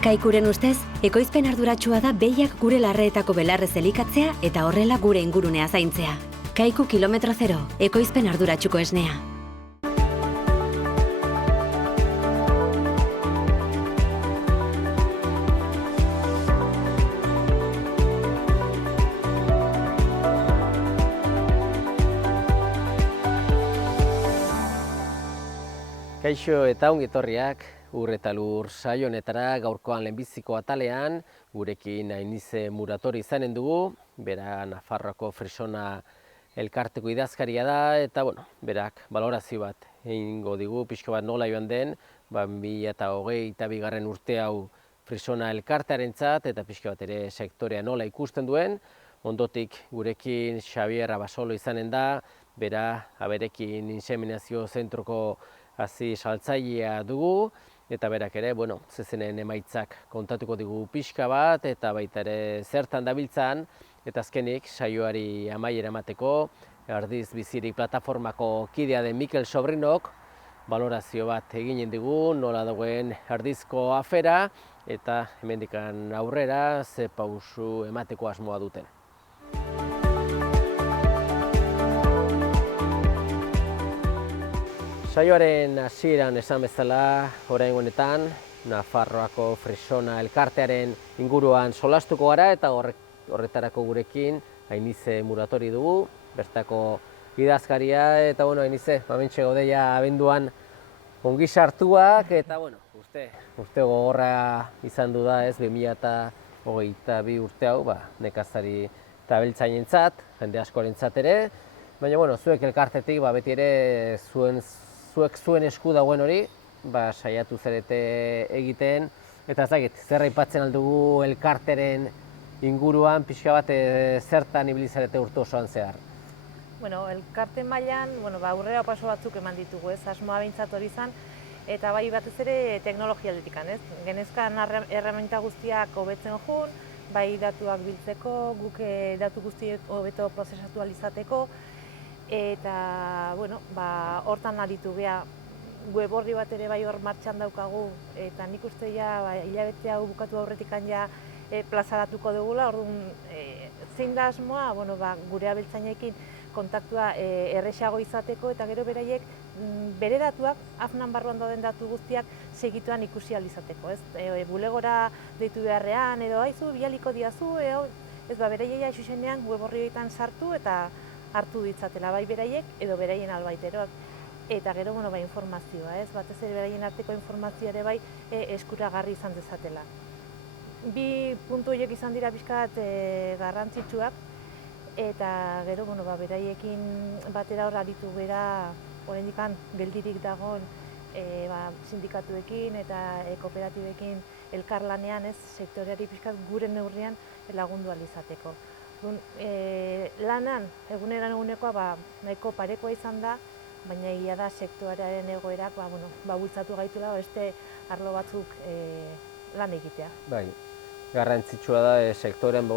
Kaikuren ustez, ekoizpen arduratsua da behiak gure larreetako belarrez elikatzea eta horrela gure ingurunea zaintzea. Kaiku kilometro zero, ekoizpen arduratsuko esnea. Kaixo eta ongi etorriak Ur eta Lur saio honetara gaurkoan lehenbiziko atalean gurekin Ainize Muratori izanen dugu, bera Nafarroako Frisona elkarteko idazkaria da eta berak balorazio bat egingo digu pixka bat nola joan den 2022. Urte hau Frisona elkartearentzat eta pixka bat ere sektorea nola ikusten duen. Ondotik gurekin Xabier Abasolo izanen da, bera aberekin inseminazio zentroko hasi saltzailea dugu, eta berak ere, zezenen emaitzak kontatuko digu pixka bat, eta baita ere zertan dabiltzan, eta azkenik saioari amaiera emateko, Erdiz Bizirik plataformako kidea den Mikel Sobrinok balorazio bat eginen digu, nola dagoen Erdizko afera, eta hemendikan aurrera ze pausu emateko asmoa duten. Saioaren hasieran esan bezala, orain honetan, Nafarroako Frisona elkartearen inguruan solastuko gara eta horretarako gurekin Ainize Muratori dugu, bertako idazkaria eta Ainize, hementxe gaudeia abenduan ongi sartuak eta urte gogorra izan du da 2022 urte hau, nekazari eta abeltzainentzat, jende askorentzat ere, baina zuek elkartetik beti ere zuek zuen esku dagoen hori, saiatu zarete egiten, eta ez dakit, zer aipatzen aldugu elkarteren inguruan, pixka bat zertan ibili zarete urte osoan zehar? Elkarte mailan, aurrera paso batzuk eman ditugu, asmoa behintzat hori izan, eta bai batez ere teknologia aldetikan, genezkan erreminta guztiak hobetzen joan, bai datuak biltzeko, guk datu guztiek hobeto prozesatu alizateko, eta hortan aritu geha web orri bat ere bai hor martxan daukagu, eta nik uste hilabete hau bukatu aurretikan plazaratuko dugula, orduan zein da asmoa, gure abeltzainekin kontaktua erresago izateko eta gero beraiek bere datuak, afnan barruan dauden datu guztiak segituan ikusi alizateko, bulegora deitu beharrean edo haizu bialiko diazu, beraiek xuxenean web orri horietan sartu eta hartu ditzatela, bai beraiek edo beraien albaiteroak. Eta gero, informazioa, batez ere beraien arteko informazioa ere bai eskuragarri izan dezatela. Bi puntu horiek izan dira pixka bat garrantzitsuak, eta gero, beraiekin batera hor aritu bera, oraindik geldirik dagoen sindikatuekin eta kooperatibekin elkarlanean, sektoreari pixka gure neurrian lagundu alizateko. Lanan, egunekoa nahiko parekoa izan da, baina egia da sektorearen egoerak bultzatu gaituela beste arlo batzuk lan egitea. Bai, garrantzitsua da sektorean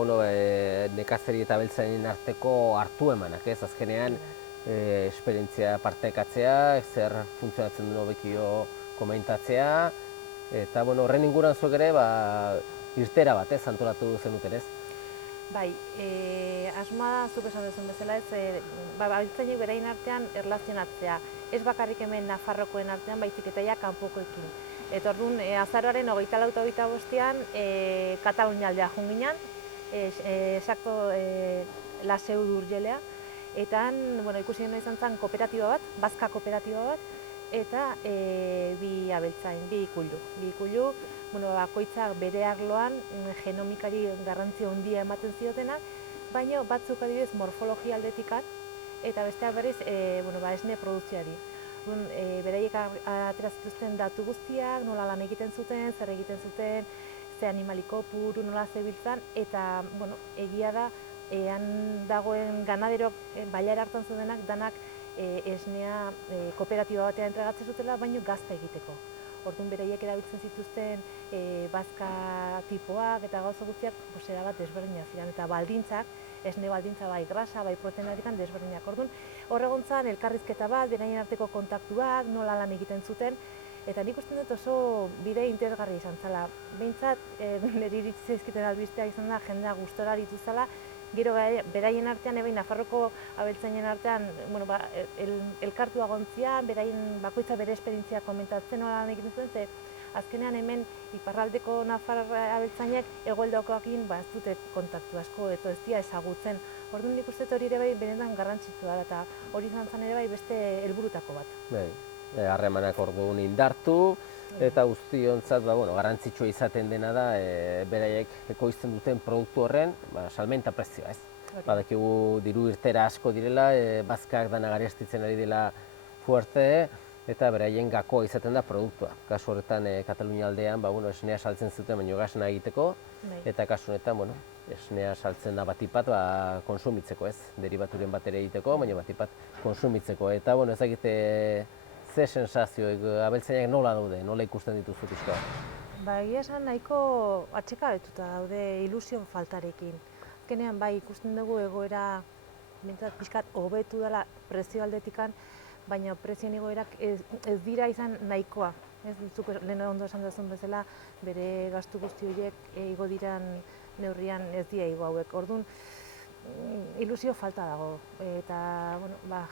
nekazari eta abeltzainen arteko hartu emanak, azkenean esperientzia partekatzea, zer funtzionatzen duen hobekio komentatzea, eta horren inguruan zuek ere irtera bat antolatu zenuten, ez? Bai, asmoa da, zuk esan duzun bezala abeltzainek beraien artean erlazionatzea. Ez bakarrik hemen Nafarrokoen artean, baizik eta kanpokoekin. Eta orduan, azaroaren 24-25 Katalunia aldea joan ginen, esakto Laseu d'Urgelea, eta ikusi gena izan zen kooperatiba bat, Bazka kooperatiba bat, eta bi abeltzain, bi ikullu, bakoitzak bere arloan genomikari garrantzia handia ematen ziotenak, baina batzuk adibidez morfologia aldetikan eta besteak berriz esne produzioari. Beraiek atera zituzten datu guztiak, nola lan egiten zuten, zer egiten zuten, ze animaliko puru, nola zebiltzan, eta egia da ean dagoen ganaderok bailara hartan zutenak danak esnea kooperatiba batean entregatzen zutela, baina gazta egiteko. Orduan beraiek erabiltzen zituzten bazka tipoak eta gauza guztiak erabat desberdinak ziren eta baldintzak, esne baldintza bai grasa, bai proteinarikan desberdinak. Orduan hor egon zen elkarrizketa bat, beraien arteko kontaktuak, nola lan egiten zuten, Eta nik uste dut oso bide interesgarri izan zela. Behintzat, niri iritsi zaizkiten albistea izan da, jendea gustora aritu zela, gero beraien artean, Nafarroko abeltzainen artean, elkartua gontzian, beraien bakoitza bere esperientzia komentatzen nola egiten zuen, ze azkenean hemen iparraldeko Nafar abeltzainek hegoaldekoekin ez dute kontaktu asko eta ez dira ezagutzen. Orduan nik uste hori ere bai benetan garrantzitsua da eta hori izan zen ere bai beste helburutako bat. Bai, harremanak orduan indartu eta guztiontzat garrantzitsua izaten dena da beraiek ekoizten duten produktu horren salmenta prezioa, ez? Badakigu diru irtera asko direla, bazkak dana garestitzen ari dela fuerte, eta beraien gakoa izaten da produktua. Kasu horretan Katalunia aldean esnea saltzen zuten baino gasna egiteko, eta kasu honetan esnea saltzen da batipat konsumitzeko, ez? Deribaturen bat ere egiteko, baina batipat konsumitzeko. Eta ezagite ze sensazioek abeltzainak nola daude, nola ikusten dituzu pixka? Egia esan nahiko atsekabetuta daude ilusio faltarekin. Azkenean ikusten dugu egoera behintzat pixkat hobetu dela prezio aldetikan, baina prezioen igoerak ez dira izan nahikoa. Ez zuk lehen ondo esan duzun bezala, bere gastu guzti horiek igo diran neurrian ez dira igo hauek. Orduan, ilusio falta dago. Eta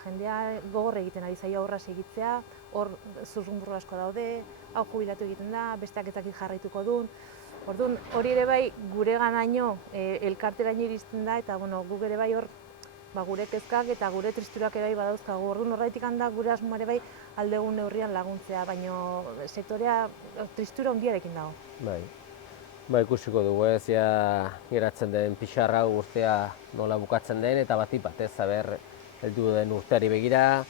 jendea gogor egiten ari zaio aurra segitzea, hor zurrumurru asko daude, hau jubilatu egiten da, besteak ez dakit jarraituko duen. Orduan, hori ere bai gure ganaino elkarteraino iristen da, eta guk ere bai hor gure kezkak eta gure tristurak ere bai badauzkagu. Orduan, horretik da gure asmoa ere bai aldegun neurrian laguntzea, baina sektorea tristura handiarekin dago. Ikusiko dugu ez, geratzen den pixarra urtea nola bukatzen den, eta batipat ez, heldu den urteari begira,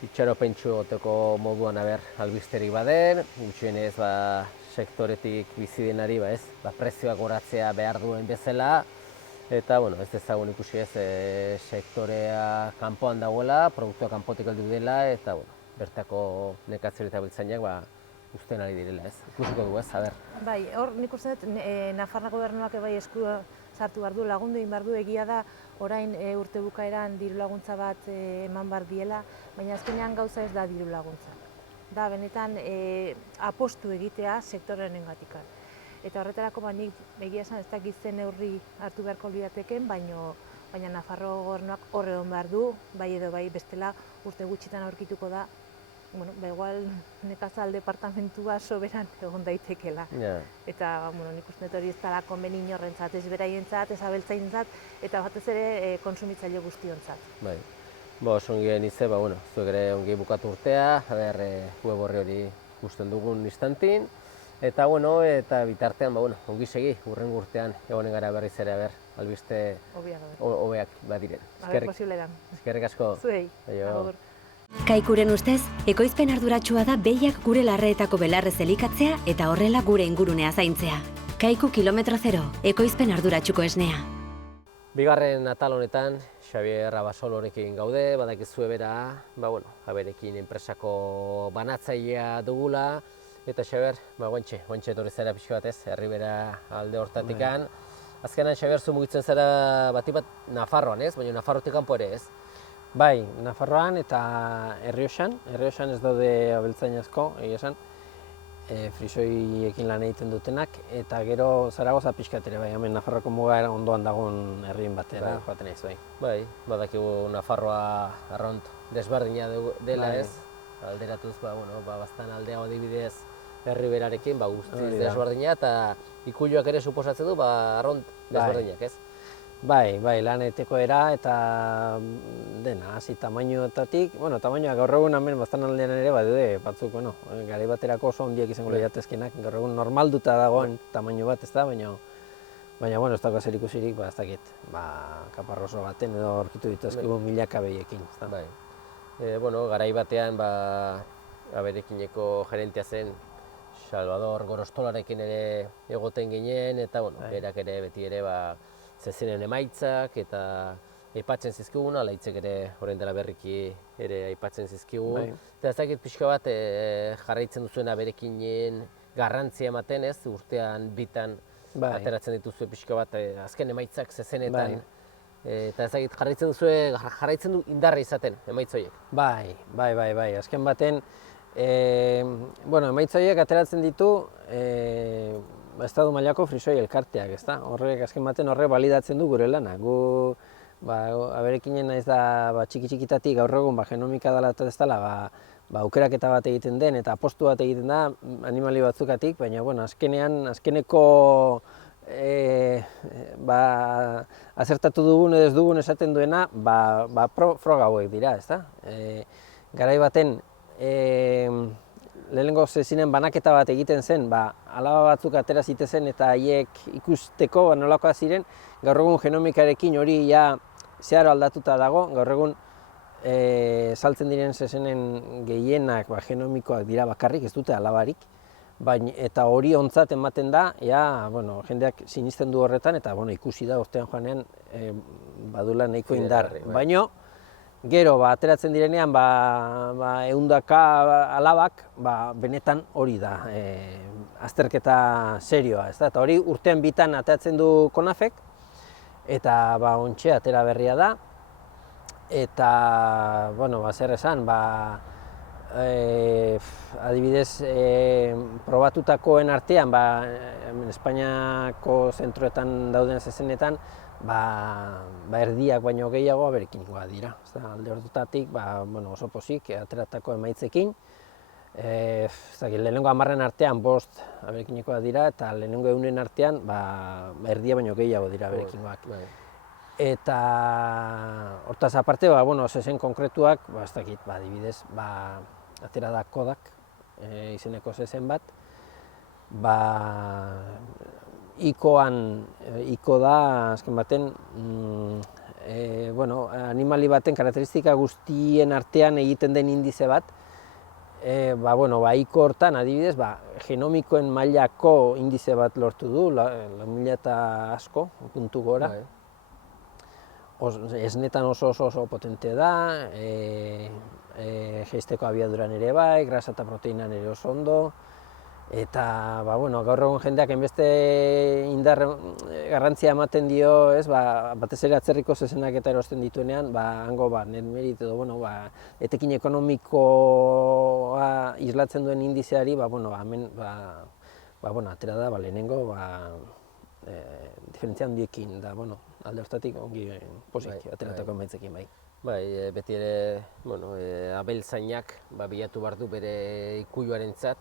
itxaropentsu egoteko moduan albisterik baden, gutxienez sektoretik bizi denari prezioak goratzea behar duen bezala, eta ez dezagun ikusi ez, sektorea kanpoan dagoela, produktua kanpotik heldu dela, eta bertako nekatzero eta abeltzainak uzten ari direla, ez? Ikusiko dugu, ez? Hor nik uste dut Nafarroako gobernuak esku sartu behar du, lagundu egin behar du, egia da orain urte bukaeran diru laguntza bat eman behar diela, baina azkenean gauza ez da diru laguntza. Da, benetan apostu egitea sektorenengatikan. Eta horretarako nik egia esan ez dakit zen neurri hartu beharko lirateken, baina Nafarroako gobernuak horre egon behar du, bai edo bai bestela urte gutxitan aurkituko da, igual nekazal departamentua soberan egon daitekela. Eta nik uste dut hori ez dela konbeni inorrentzat, ez beraientzat, ez abeltzainentzat, eta batez ere kontsumitzaile guztiontzat. Oso ongi nize, zuek ere ongi bukatu urtea, web horri hori ikusten dugun instantin, eta bitartean ongi segi, hurrengo urtean egonen gara berriz ere, albiste hobeak badiren. Eskerrik asko. Zuei, agur. Kaikuren ustez, ekoizpen arduratsua da behiak gure larreetako belarrez elikatzea eta horrela gure ingurunea zaintzea. Kaiku kilometro zero, ekoizpen arduratsuko esnea. Bigarren atal honetan, Xabier Abasolorekin gaude, badakizue bera, berekin enpresako banatzailea dugula, eta Xabier, guantxe etorri zara pixka batez, Herribera alde hortatikan. Azkenan, Xabier, zu mugitzen zara batipat Nafarroan, ez? Baina Nafarrotik kanpo ere, ez? Bai, Nafarroan eta Errioxan ez daude abeltzain asko, egia esan, frisoiekin lan egiten dutenak, eta gero Zaragoza pixkat ere, hemen Nafarroako muga ondoan dagoen herrien batera joaten naiz, bai. Badakigu Nafarroa arront desberdina dela, ez? Alderatuz, bastan aldea adibidez Herriberarekin, guztiz desberdina, eta Ikulluak ere suposatzen du, arront desberdinak, ez? Bai, laneteko era eta dena, hasi tamainoetatik, tamainoak gaur egun hemen bastan aldean ere badude batzuk, garai baterako oso handiak izango liratezkenak, gaur egun normalduta dagoen tamaino bat, ez da, baina ez dago zer ikusirik, ez dakit, kaparroso baten edo aurkitu dituzkigu milaka behiekin, ez da. Bai, garai batean, aberekineko gerentea zen, Salvador Gorostolarekin ere egoten ginen, eta berak ere beti ere zezenen emaitzak eta aipatzen zizkigun, alaitzek ere orain dela berriki ere aipatzen zizkigun. Eta ez dakit pixka bat jarraitzen duzuena berekinen garrantzia ematen, ez? Urtean bitan ateratzen dituzue pixka bat azken emaitzak zezenetan. Eta ez dakit jarraitzen du indarra izaten emaitz horiek. Bai, azken baten Bueno, emaitza horiek ateratzen ditu estatu mailako frisoi elkarteak, ezta? Horrek azken baten horrek balidatzen du gure lana. Gu aberekinen naiz da txiki-txikitatik gaur egun genomika dela eta ez dela aukeraketa bat egiten den eta apostu bat egiten da animali batzukatik, baina bueno, azkeneko azertatu dugun edo ez dugun esaten duena froga hauek dira, ezta? Garai baten lehenengo zezinen banaketa bat egiten zen, alaba batzuk atera zitezen eta haiek ikusteko nolakoak ziren, gaur egun genomikarekin hori ja zeharo aldatuta dago, gaur egun saltzen diren zezenen gehienak genomikoak dira bakarrik, ez dute alabarik, eta hori ontzat ematen da, jendeak sinisten du horretan, eta ikusi da urtean joanean badula nahiko indar. Baina, gero, ateratzen direnean, ehundaka alabak, benetan hori da, azterketa serioa, eta hori urtean bitan ateratzen du CONAFek, eta ontxe atera berria da, eta, zer esan, adibidez, probatutakoen artean, Espainiako zentroetan dauden zezenetan, erdiak baino gehiago aberekinikoak dira. Alde horretatik, oso pozik, ateratako emaitzekin. Lehenengo 10 artean 5 aberekinikoak dira, eta lehenengo 100 artean erdia baino gehiago dira aberekinikoak. Eta hortaz aparte, zezen konkretuak, ez dakit, adibidez, atera da Kodak izeneko zezen bat, iko da, azken baten, animali baten karakteristika guztien artean egiten den indize bat, iko hortan, adibidez, genomikoen mailako indize bat lortu du, 4.000 eta asko, puntu gora. Esnetan oso potente da, jeisteko abiaduran ere bai, grasa eta proteinan ere oso ondo, eta gaur egun jendeak enbeste indar garrantzia ematen dio, batez ere atzerriko zezenak eta erosten dituenean, hango netmerit edo etekin ekonomikoa islatzen duen indizeari, hemen atera da lehenengo diferentzia handiekin da, alde hortatik ongi pozik ateratako emaitzekin bai. Beti ere, abeltzainak bilatu behar du bere ikuiluarentzat,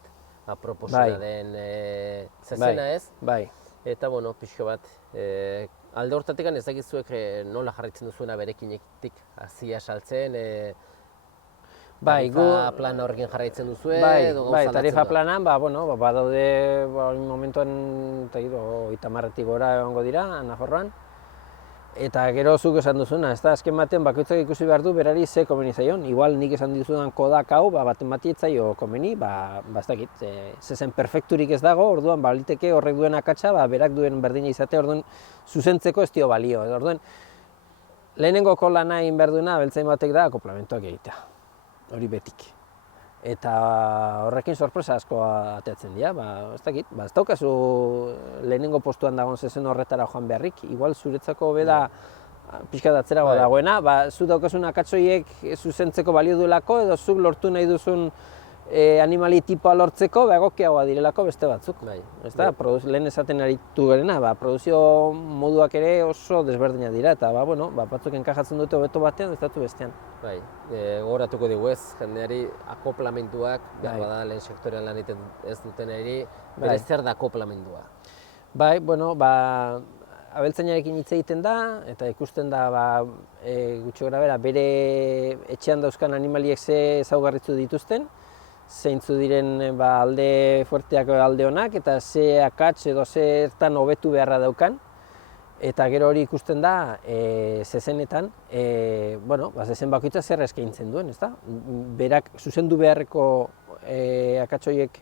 aproposena den zezena ez? Bai. Eta, pixka bat, alde hortatik ez dakizuek nola jarraitzen duzuen aberekinetik hasia saltzen, tarifa plana horrekin jarraitzen duzue, edo gauza aldatzen da? Tarifa planan, badaude momentuan 30-tik gora egongo dira, Nafarroan, eta gero zuk esan duzuna, azken batean bakoitzak ikusi behar du berari ze komeni zaion. Igual nik esan dizudan Kodak hau, baten bati ez zaio komeni, ez dakit, zezen perfekturik ez dago, orduan baliteke horrek duen akatsa, berak duen berdina izate, orduan zuzentzeko ez dio balio. Orduan, lehenengoko lana egin behar duena, abeltzain batek da, akoplamentoak egitea, hori betik. Eta horrekin sorpresa asko ateatzen dira, ez dakit, ez daukazu lehenengo postuan dagoen zezen horretara joan beharrik, igual zuretzako beda pixka atzerago dagoena, zu daukazun akatsoiek zuzentzeko balio duelako, edo zuk lortu nahi duzun animali tipoa lortzeko, egokiagoa direlako beste batzuk. Lehen esaten aritu garena, produzio moduak ere oso desberdinak dira, eta batzuk enkajatzen dute hobeto batean, ez datu bestean. Gogoratuko dugu ez, jendeari akoplamentuak, bada lehen sektorean lan egiten ez duten eri, bere zer da akoplamentua? Abeltzainarekin hitz egiten da, eta ikusten da gutxi gorabehera bere etxean dauzkan animaliek ze ezaugarritzu dituzten, zeintzu diren alde fuerteak alde onak, eta ze akats edo zertan hobetu beharra daukan. Eta gero hori ikusten da zezenetan, zezen bakoitza zer eskaintzen duen, ezta? Berak zuzendu beharreko akatsoiek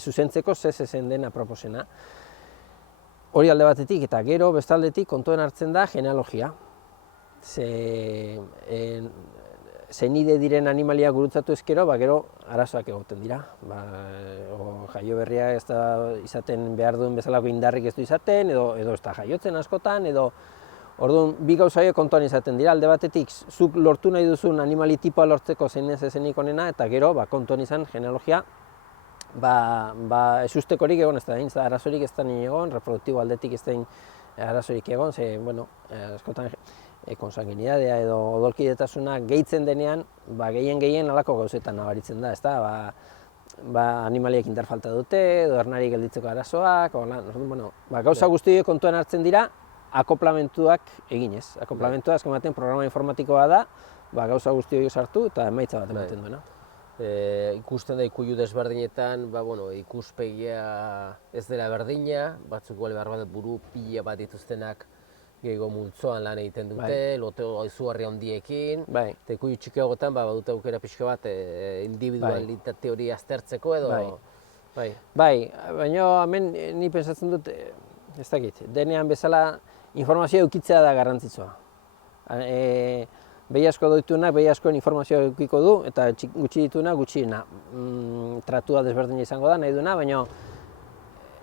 zuzentzeko ze zezen den aproposena. Hori alde batetik, eta gero bestaldetik kontuan hartzen da genealogia. Zenide diren animaliak gurutzatu ezkero, gero arazoak egoten dira. Jaio berria ez da izaten behar duen bezalako indarrik ez du izaten, edo ez da jaiotzen askotan, edo Orduan, bi gauza horiek kontuan izaten dira, alde batetik, zuk lortu nahi duzun animali tipoa lortzeko zein ez ezenik onena, eta gero, kontuan izan genealogia, ezustekorik egon ez da, arazorik ez da nien egon, reproduktibo aldetik ez da arazorik egon, ze, bueno, askotan konsanguinidadea edo odolkidetasuna gehitzen denean, gehien halako gauzetan nabaritzen da, ez da, animaliek interfalta dute, edo ernari gelditzeko arazoak, gauza guztiak kontuan hartzen dira, akoplamentuak eginez. Akoplamentua azken batean programa informatikoa da, gauza guztiak sartu eta emaitza bat ematen duena. Ikusten da ikuilu desberdinetan, ikuspegia ez dela berdina, batzuk behar bat buru pila bat dituztenak gehiago multzoan lan egiten dute, loteo izugarri handiekin, eta ikuilu txikiagotan badute aukera pixka bat individualitate hori aztertzeko edo... Baina hemen ni pensatzen dut, ez dakit, denean bezala informazioa eukitzea da garrantzitsua. Behi asko doitunak, behi askoen informazioa eukiko du, eta gutxi ditunak, gutxiena. Tratua desberdina izango da, nahi duena, baina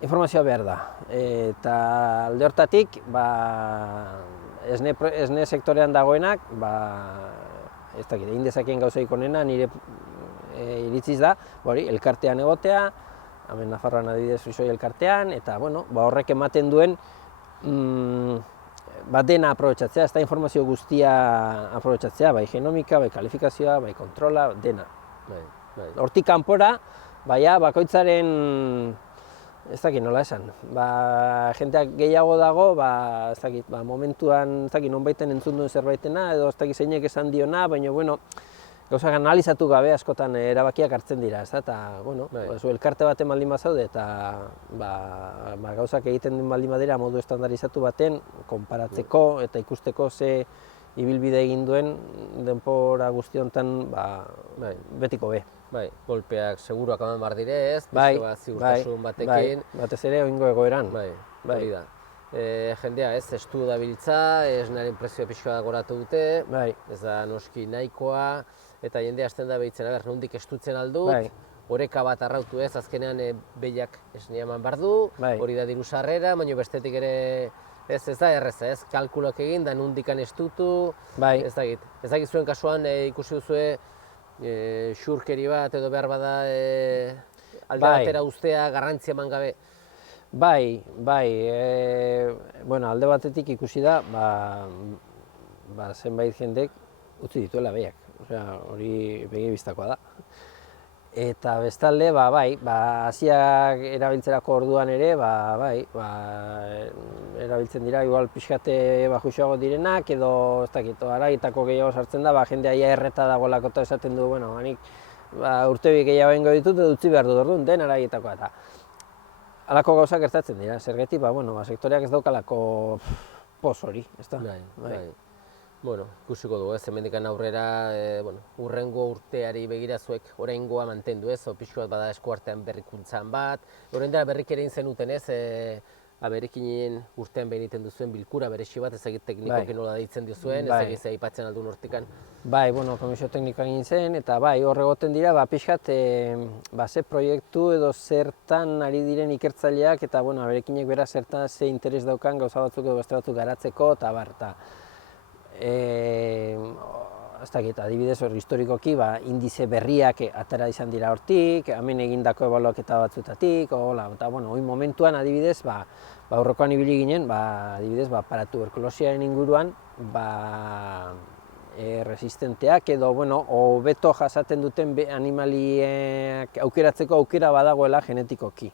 informazioa behar da. Eta alde hortatik, esne sektorean dagoenak, ez dakit, egin dezakeen gauzaik onena, nire iritziz da, elkartean egotea, hemen Nafarroan adibidez frisoi elkartean, eta horrek ematen duen dena aprobetxatzea, ez da informazio guztia aprobetxatzea, bai genomika, bai kalifikazioa, bai kontrola, dena. Hortik kanpora, bakoitzaren, ez dakit nola esan, jenteak gehiago dago, ez dakit, momentuan, ez dakit, nonbaiten entzun duen zerbaitena, edo ez dakit zeinek esan diona, baina, gauzak analizatu gabe askotan erabakiak hartzen dira, ez da, eta, elkarte baten baldin bazaude, eta gauzak egiten den baldin badira modu estandarizatu baten, konparatzeko eta ikusteko ze ibilbide egin duen denbora guzti honetan betiko be. Golpeak seguruak eman behar direz, pixka bat ziurtasun batekin. Batez ere oingo egoeran. Hori da. Jendea ez, estu da biltza, esnaren prezioa pixka bat goratu dute, ez da noski nahikoa, eta jendea hasten da behitzen, nondik estutzen aldut, oreka bat arrautu ez, azkenean behiak esnea eman behar du, hori da diru sarrera, baina bestetik ere ez da erreza ez, kalkulak egin, da nondikan estutu, ez dakit. Ez dakit zuen kasuan ikusi duzue xurkeri bat edo behar bada alde batera ustea garrantzia eman gabe. Alde batetik ikusi da, zenbait jendek utzi dituela behiak, hori begi biztakoa da. Eta bestalde, hasiak erabiltzerako orduan ere, erabiltzen dira, igual pixkate bajuxoago direnak, edo ez dakit, haragitako gehiago sartzen da, jendea ia erreta dagoelako eta esaten du, hanik urtebi gehiago egingo ditut, edo utzi behar du orduan, den haragitakoa eta. Halako gauzak gertatzen dira, zergatik, sektoreak ez daukalako poz hori, ez da? Ikusiko dugu ez, hemendikan aurrera, hurrengo urteari begirazuek oraingoa mantendu ez, pixko bat bada eskuartean berrikuntzan bat, orain dela berrik ere zenuten ez, berekinen urtean behin egiten duzuen bilkura beresi bat, ezagit teknikoki nola deitzen diozuen, ezagit aipatzen aldun hortikan. Komisio teknikoa egin zen, eta hor egoten dira, pixkat, ze proiektu edo zertan ari diren ikertzaileak, eta berekinek bera zertan ze interes daukan gauza batzuk edo beste batzuk garatzeko, eta ez dakit, adibidez hor historikoki, indize berriak atera izan dira hortik, hemen egindako ebaluaketa batzutatik, eta oin momentuan adibidez, aurrekoan ibili ginen, adibidez, paratuberkulosiaren inguruan, resistenteak edo, hobeto jasaten duten animaliak aukeratzeko aukera badagoela genetikoki.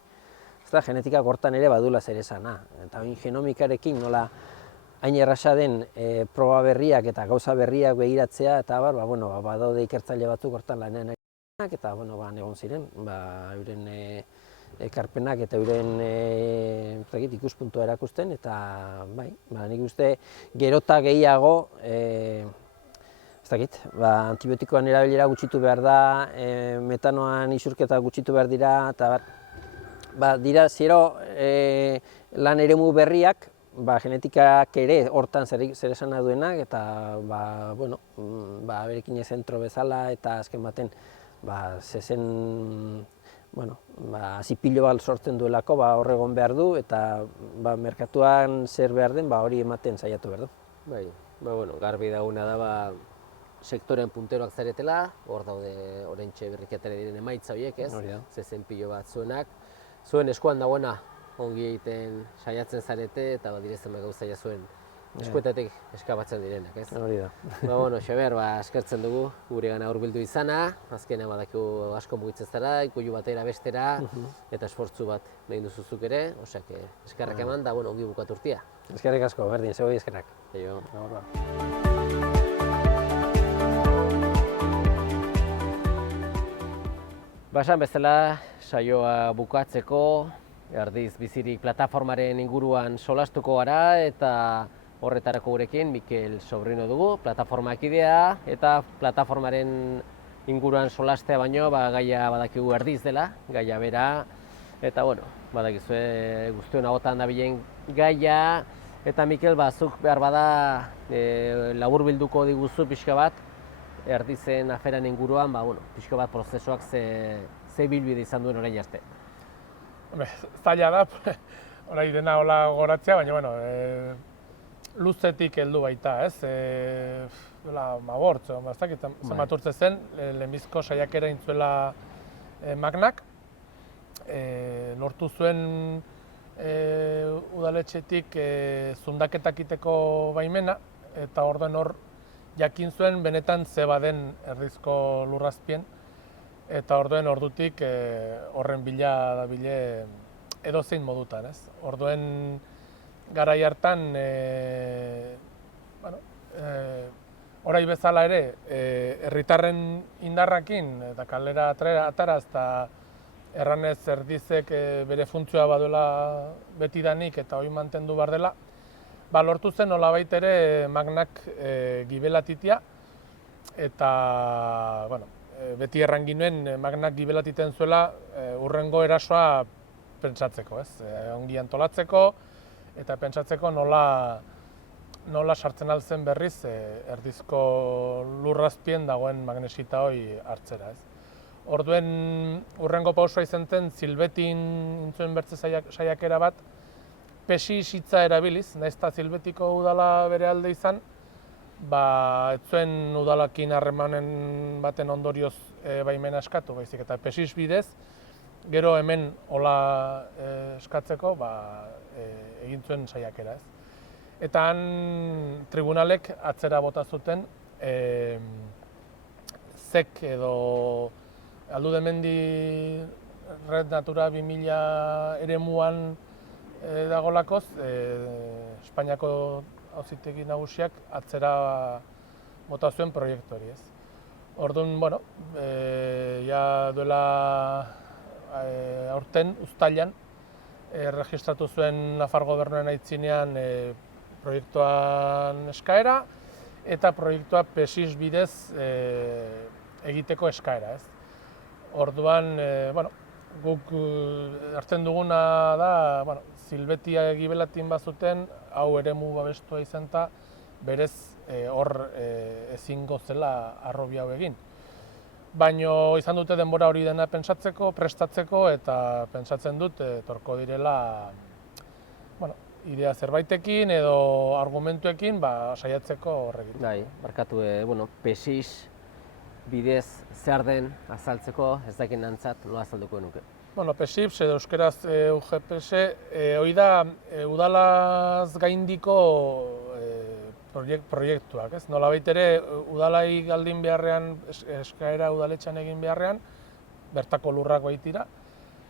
Ez da, genetika hortan ere badula zer esana, eta oin genomikarekin nola hain erraza den proba berriak eta gauza berriak begiratzea, eta badaude ikertzaile batzuk hortan lanean arinak, eta egon ziren, euren ekarpenak eta euren ikuspuntua erakusten, eta nik uste gerota gehiago, ez dakit, antibiotikoan erabilera gutxitu behar da, metanoan isurketa gutxitu behar dira, eta dira zero lan eremu berriak, genetikak ere hortan zer esana duenak, eta berekin zentro bezala, eta azken baten zezen zipilo bat sortzen duelako hor egon behar du, eta merkatuan zer behar den hori ematen saiatu behar du. Bai, bueno, garbi dauna da, sektorean punteroak zaretela, hor daude oraintxe berrikatera diren emaitza horiek, ez? Hori da. Zezen pilo bat zuenak. Zuen eskuan dagoena ongi egiten saiatzen zarete eta badirezen gauzaia zuen eskuetatik eskabatzen direnak, ez? Hori da. Bueno, Xaber, eskertzen dugu guregana hurbildu izana, azkenean badakigu asko mugitzen zara, ikuilu batera bestera, eta esfortzu bat egin duzuzuk ere, osea, eskerrak eman da, ongi bukatu urtia. Eskerrik asko, berdin, zegoen eskerrak. Aio. Esan bezala, saioa bukatzeko, Erdiz Bizirik plataformaren inguruan solastuko gara eta horretarako gurekin Mikel Sobrino dugu, plataformakidea eta plataformaren inguruan solastea baino gaia badakigu Erdiz dela, gaia bera, eta badakizue guztion ahotan dabilen gaia, eta Mikel, zuk behar bada laburbilduko diguzu pixka bat, Erdizen aferan inguruan, pixka bat prozesuak ze bilbide izan duen orain arte. Zaila da, orain dena hola goratzea, baina luzetik heldu baita, ez? Mabortz, ez dakit, zenbat urte zen, lehenbizko saiakera intzuela Magnak, lortu zuen udaletxetik zundaketak iteko baimena, eta orduen hor jakin zuen benetan zebaden Erdizko lurrazpien, eta orduen ordutik horren bila dabile edozein modutan, ez? Orduen garai hartan, orai bezala ere, herritarren indarrakin eta kalera ataraz eta erranez Erdizek bere funtzioa baduela betidanik eta hori mantendu behar dela, lortu zen nolabait ere Magnak gibelatitia, eta beti erran ginuen Magnak gibelatiten zuela hurrengo erasoa pentsatzeko, ez? Ongi antolatzeko eta pentsatzeko nola sartzen altzen berriz Erdizko lurrazpien dagoen magnesita hori hartzera, ez? Orduen hurrengo pausua izan zen Zilbetin intzuen bertze saiakera bat, Pesis hitza erabiliz, nahiz eta Zilbetiko udala bere alde izan, ez zuen udalakin harremanen baten ondorioz baimena eskatu, baizik, eta Pesis bidez, gero hemen hola eskatzeko egin zuen saiakera, ez. Eta han tribunalek atzera bota zuten ZEK edo Aldudemendi Red Natura 2000 eremuan dagolakoz, Espainiako Auzitegi Nagusiak atzera bota zuen proiektu hori, ez. Orduan, ja duela aurten, uztailan, registratu zuen Nafar Gobernuaren aitzinean proiektuan eskaera eta proiektua Pesis bidez egiteko eskaera, ez. Orduan, guk hartzen duguna da, Zilbetia gibelatin bazuten, hau eremu babestua izan eta berez hor ezingo zela arrobi hau egin. Baina izan dute denbora hori dena pentsatzeko, prestatzeko, eta pentsatzen dut etorko direla idea zerbaitekin edo argumentuekin saiatzeko horrekin. Bai, barkatu, Pesis bidez zer den azaltzeko, ez dakin nantzat, nola azalduko nuke? Pesips edo euskeraz UGPS, hori da udalaz gaindiko proiektuak, ez? Nolabait ere, udalai galdin beharrean, eskaera udaletxean egin beharrean, bertako lurrak baitira,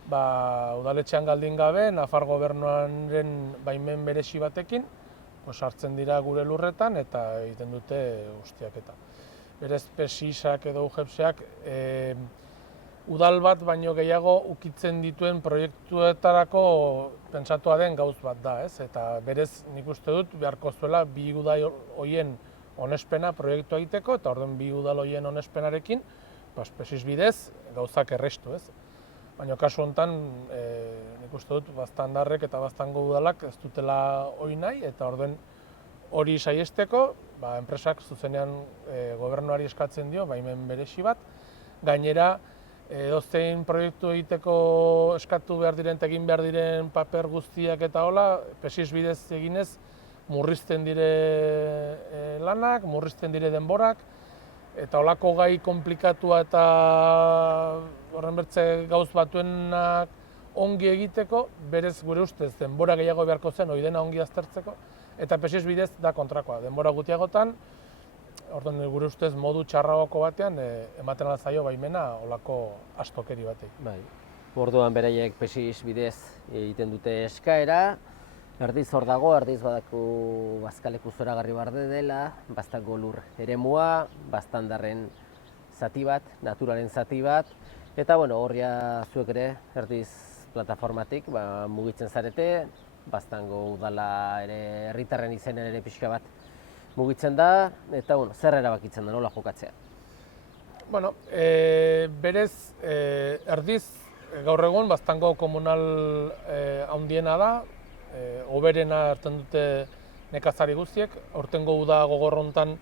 udaletxean galdin gabe, Nafar Gobernuaren baimen beresi batekin, sartzen dira gure lurretan eta egiten dute ustiaketa. Berez, Pesisak edo UGPSak udal bat baino gehiago ukitzen dituen proiektuetarako pentsatua den gauz bat da, ez? Eta berez nik uste dut beharko zuela bi udal horien onespena proiektua egiteko eta orduan bi udal horien onespenarekin Pesis bidez gauzak errestu, ez? Baina kasu honetan nik uste dut baztandarrek eta baztango udalak ez dutela hori nahi eta orduan hori saiesteko enpresak zuzenean gobernuari eskatzen dio baimen beresi bat, gainera edozein proiektu egiteko eskatu behar diren, egin behar diren paper guztiak eta hola, Pesis bidez eginez, murrizten dire lanak, murrizten dire denborak, eta olako gai komplikatua eta horren bertze gauz batuenak ongi egiteko, berez gure ustez denbora gehiago beharko zen, hori dena ongi aztertzeko, eta PESIS bidez da kontrakoa, denbora gutiagotan, orduan gure ustez modu txarragoko batean ematen alzaio baimena olako astokeri batei. Bai. Orduan beraiek PESIS bidez egiten dute eskaera, erdiz hor dago, erdiz badaku bazkaleku zoragarri barde dela, baztango lur eremua, baztandarren zati bat, naturaren zati bat, eta bueno, horria zuek ere erdiz plataformatik mugitzen zarete, baztango udala ere herritarren izenen ere pixka bat mugitzen da, eta bueno, zer erabakitzen da, nola jokatzea? Bueno, berez, erdiz, gaur egun baztango komunal handiena da, oberena hartzen dute nekazari guztiek, aurtengo uda gogorrontan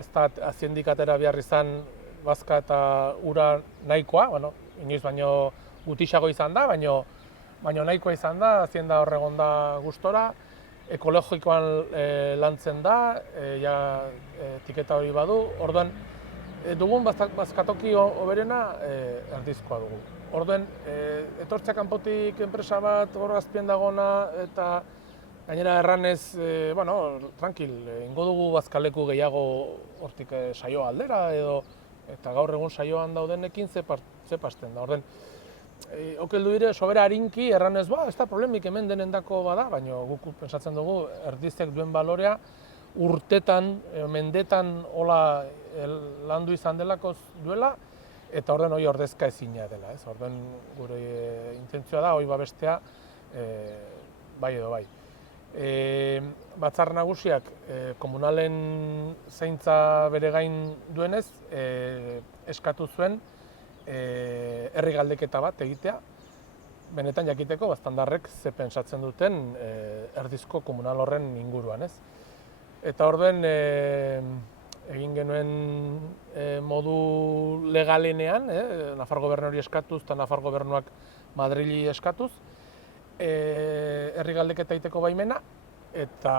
ez da aziendikatera behar izan bazka eta ura nahikoa, bueno, inoiz baino gutixago izan da, baino nahikoa izan da, azienda horregon da gustora, ekologikoan lantzen da, etiketa hori badu, orduan dugun bazkatoki oberena erdizkoa dugu. Orduan, etortzea kanpotik enpresa bat hor azpien dagona eta gainera erranez, bueno, tranquil, ingo dugu bazkaleku gehiago hortik saio aldera edo eta gaur egun saioan daudenekin ze pasten da. Orduan, okeldu dire, sobera harinki erranez, ez da problemik hemen denendako bada, baina guk pensatzen dugu erdizek duen balorea urtetan, mendetan hola landu izan delakoz duela, eta orduan hori ordezka ezina dela, ez? Orduan gure intentzioa da hori babestea bai edo bai. Batzar nagusiak komunalen zaintza bere gain duenez eskatu zuen herri galdeketa bat egitea, benetan jakiteko baztandarrek ze pentsatzen duten erdizko komunal horren inguruan, ez? Eta orduan egin genuen modu legalenean, Nafar Gobernuari eskatuz eta Nafar Gobernuak Madrili eskatuz, herri galdeketa egiteko baimena, eta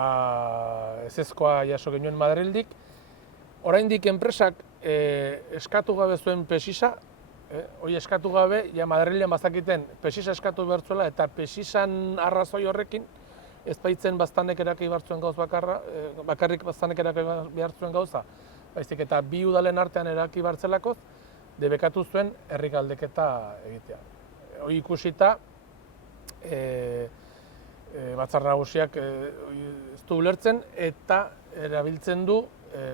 ezezkoa jaso genuen Madrildik. Oraindik enpresak eskatu gabe zuen PESISa, hori eskatu gabe, Madrilen bazakiten PESISa eskatu behar zuela, eta PESISan arrazoi horrekin, ez baitzen baztanek eraki behar zuen gauz bakarrik baztanek eraki behar zuen gauza, baizik eta bi udalen artean eraki behar zelakoz, debekatu zuen herri galdeketa egitea. Hori ikusita, batzar nagusiak ez du ulertzen eta erabiltzen du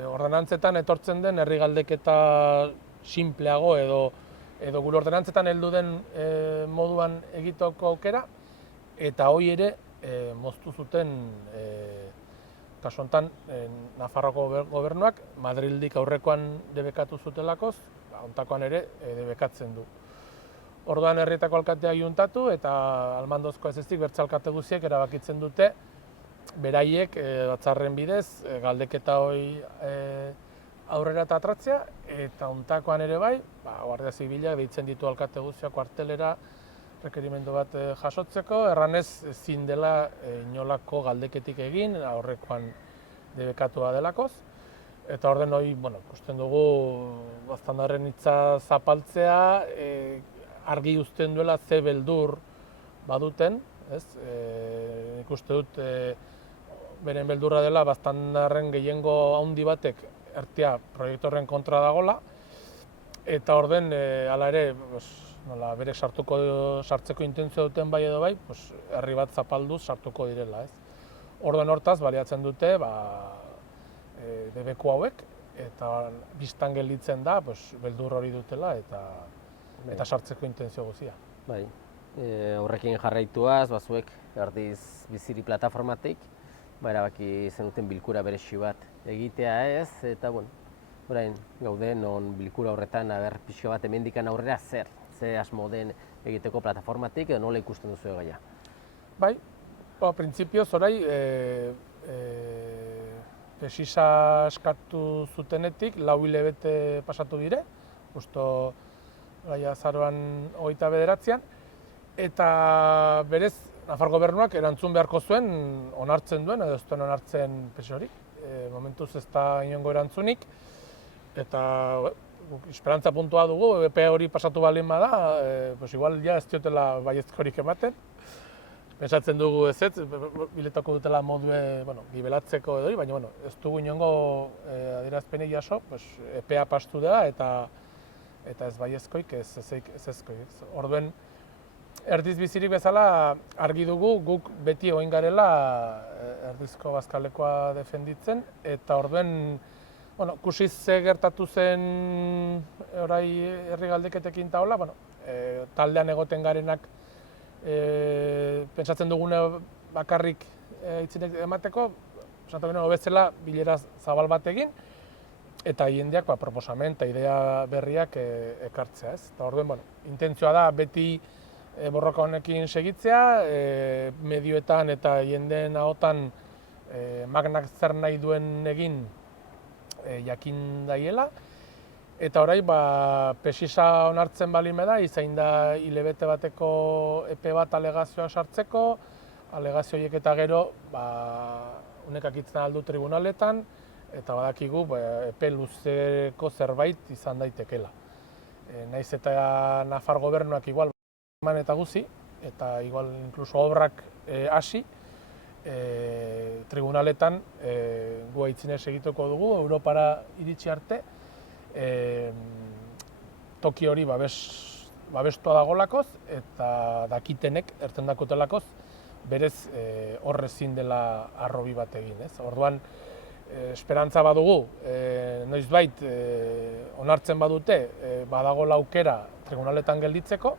ordenantzetan etortzen den herri galdeketa sinpleago edo gure ordenantzetan heldu den moduan egiteko aukera, eta hori ere moztu zuten kasu honetan Nafarroko gobernuak Madrildik aurrekoan debekatu zutelakoz, hontakoan ere debekatzen du. Orduan herrietako alkatea juntatu eta almandozko ez ezik bertze alkate guztiek erabakitzen dute beraiek batzarren bidez galdeketa hori aurrera eta atratzea, eta hontakoan ere bai, Guardia Zibilak deitzen ditu alkate guztiak kuartelera rekerimendu bat jasotzeko, erranez ezin dela inolako galdeketik egin, aurrekoan debekatua delakoz. Eta orden hori, ikusten dugu baztandarren hitza zapaltzea, argi uzten duela ze beldur baduten, ez? Nik uste dut beren beldurra dela baztandarren gehiengo handi batek ertia proiektu horren kontra dagola, eta orden hala ere nola bere sartzeko intentzio duten bai edo bai, herri bat zapalduz sartuko direla, ez? Orduan hortaz baliatzen dute debeku hauek, eta biztan gelditzen da beldur hori dutela eta sartzeko intentzio guztia. Bai, horrekin jarraituaz, bazuek erdiz biziri plataformatik, erabaki zenuten bilkura beresi bat egitea ez, eta orain gaude non bilkura horretan pixka bat hemendikan aurrera ze asmo den egiteko plataformatik edo nola ikusten duzu gaia? Bai, printzipioz orai PESISa eskatu zutenetik 4 hilabete pasatu dire, azaroan 29an, eta berez Nafar gobernuak erantzun beharko zuen onartzen duen edo ez duen onartzen PSE hori. Momentuz ez da inongo erantzunik, eta esperantza puntua dugu, epe hori pasatu baldin bada, pues igual ja ez diotela baiezkorik ematen. Pentsatzen dugu ez, biletako dutela modue, gibelatzeko edo, baina ez dugu inongo adierazpenik jaso, pues, epea pastu da eta ez baiezkoik, ez ezkoik. Orduen, erdiz bizirik bezala argi dugu guk beti egoin garela erdizko bazkalekoa defenditzen, eta orduen, kusiz ze gertatu zen orai herri galdeketekin taola, taldean egoten garenak pentsatzen dugune bakarrik itzinek emateko, hobetzela bilera zabal bat egin, eta jendeak proposamen eta idea berriak ekartzea, ez? Eta orduen, intentzioa da beti borroka honekin segitzea, medioetan eta jendeen ahotan magnak zer nahi duen egin jakin daiela. Eta orain, pesisa onartzen balime da, izain da hilebete bateko epe bat alegazioa sartzeko, alegazio horiek eta gero honek akitzen aldu tribunaletan, eta badakigu epe luzeko zerbait izan daitekela. Naiz eta Nafar gobernuak igual eman eta guzi, eta igual inkluso obrak hasi, tribunaletan gu aitzinez egituko dugu, Europara iritsi arte, toki hori babestua dagolakoz eta dakitenek, erten dakotelakoz, berez horrezin dela arrobi bat egin. Orduan, esperantza badugu, noizbait onartzen badute, badagola aukera tribunaletan gelditzeko,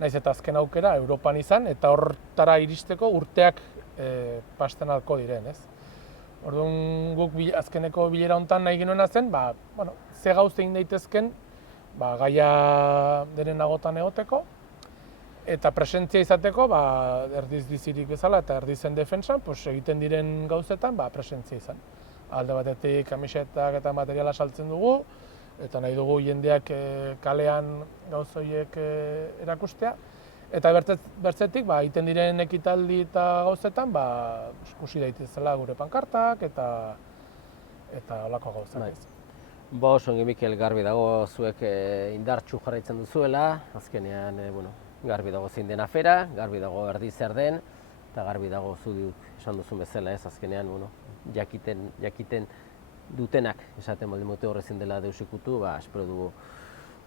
naiz eta azken aukera Europan izan, eta hortara iristeko urteak pasten alko diren. Orduan guk azkeneko bilera honetan nahi genuena zen, ze gauz egin daitezken gaia denen agotan egoteko, eta presentzia izateko erdiz bizirik bezala eta erdizen defentsan egiten diren gauzetan presentzia izan. Alde batetik kamisetak eta materiala saltzen dugu, eta nahi dugu jendeak kalean gauz horiek erakustea. Eta bertzetik, egiten diren ekitaldi eta gauzetan, ikusi daitezela gure pankartak eta holako gauzak. Oso ongi Mikel, garbi dago zuek indartsu jarraitzen duzuela, azkenean garbi dago zein den afera, garbi dago erdi zer den, eta garbi dago zuduk esan duzun bezala, azkenean jakiten dutenak esaten baldin dute horrezin dela deusikutu, espero dugu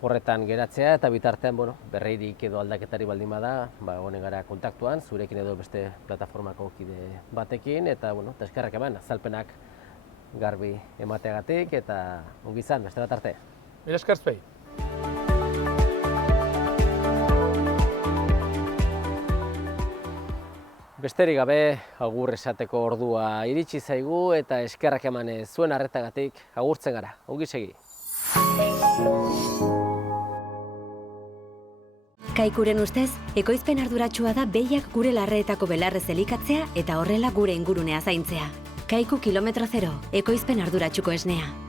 horretan geratzea, eta bitartean berreirik edo aldaketari baldin bada, honen gara kontaktuan, zurekin edo beste plataformako kide batekin, eta eskerrak eman, azalpenak garbi emateagatik, eta ongi izan, beste bat arte. Mila esker zuei. Besterik gabe, agur esateko ordua iritsi zaigu, eta eskerrak eman zuen arretagatik agurtzen gara. Ongi segi. Kaikuren ustez, ekoizpen arduratsua da behiak gure larreetako belarrez elikatzea eta horrela gure ingurunea zaintzea. Kaiku kilometro zero, ekoizpen arduratsuko esnea.